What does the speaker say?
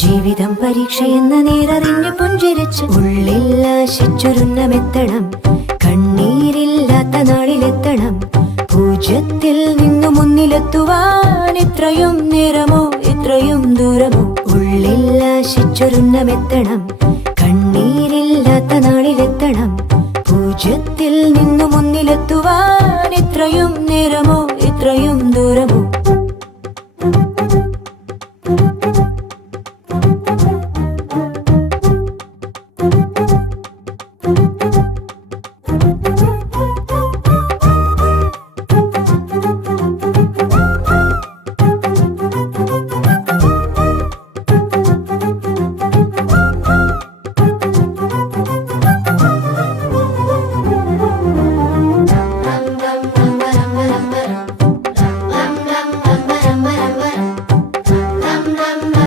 ജീവിതം പരീക്ഷയെന്ന നേരറിഞ്ഞു പുഞ്ചിരിച്ച് ഉള്ളിൽ ആശിച്ചൊരുന്നമെത്തണം. കണ്ണീരില്ലാത്ത നാളിലെത്തണം. പൂജ്യത്തിൽ നിന്നു മുന്നിലെത്തുവാൻ ഇത്രയും നേരമോ ഇത്രയും ദൂരമോ? ഉള്ളിൽ ആശിച്ചൊരുന്നമെത്തണം. കണ്ണീരില്ലാത്ത നാളിലെത്തണം. പൂജ്യത്തിൽ നിന്നു മുന്നിലെത്തുവാൻ ഇത്രയും നേരമോ